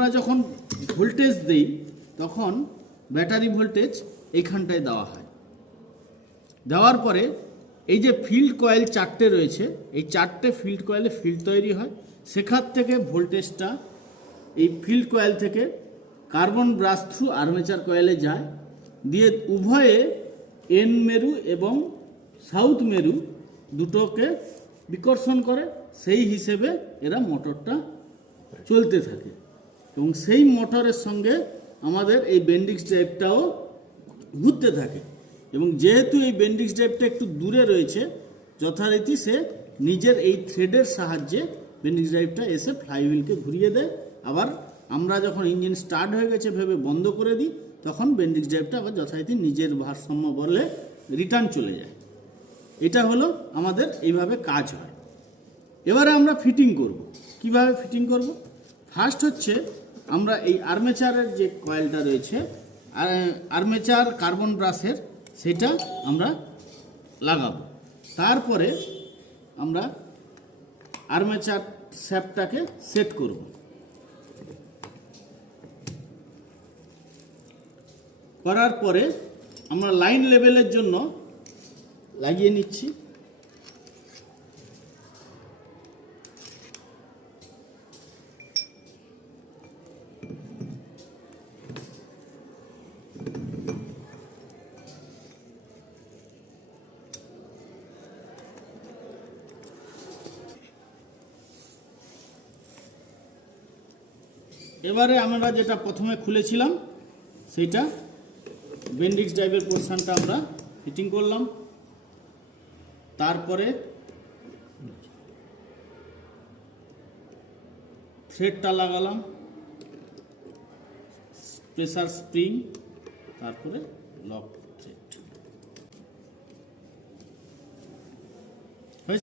আমরা যখন ভোল্টেজ দিই তখন ব্যাটারি ভোল্টেজ এইখানটায় দেওয়া হয়। দেওয়ার পরে এই যে ফিল্ড কয়েল চারটে রয়েছে, এই চারটে ফিল্ড কয়েলে ফিল্ড তৈরি হয়। সেখান থেকে ভোল্টেজটা এই ফিল্ড কয়েল থেকে কার্বন ব্রাশ থ্রু আর্মেচার কয়েলে যায়, দিয়ে উভয়ে এন মেরু এবং সাউথ মেরু দুটোকে বিকর্ষণ করে। সেই হিসেবে এরা মোটরটা চলতে থাকে এবং সেই মোটরের সঙ্গে আমাদের এই বেন্ডিক্স ড্রাইভটাও ঘুরতে থাকে। এবং যেহেতু এই বেন্ডিক্স ড্রাইভটা একটু দূরে রয়েছে, যথারীতি সে নিজের এই থ্রেডের সাহায্যে বেন্ডিক্স ড্রাইভটা এসে ফ্লাইহুইলকে ঘুরিয়ে দেয়। আবার আমরা যখন ইঞ্জিন স্টার্ট হয়ে গেছে ভেবে বন্ধ করে দিই, তখন বেন্ডিক্স ড্রাইভটা আবার যথারীতি নিজের ভারসাম্য বলে রিটার্ন চলে যায়। এটা হলো আমাদের এইভাবে কাজ হয়। এবারে আমরা ফিটিং করব। কিভাবে ফিটিং করব? ফার্স্ট হচ্ছে আমরা এই আর্মেচারের যে কয়েলটা রয়েছে, আর্মেচার কার্বন ব্রাশের, সেটা আমরা লাগাবো। তারপরে আমরা আর্মেচার শ্যাফটটাকে সেট করব। করার পরে আমরা লাইন লেভেলের জন্য লাগিয়ে নিচ্ছি। এবারে আমরা যেটা প্রথমে খুলেছিলাম সেইটা বেন্ডিক্স ড্রাইভের পোর্শনটা আমরা ফিটিং করলাম। তারপরে থ্রেডটা লাগালাম, প্রেসার স্প্রিং, তারপরে লক থ্রেড।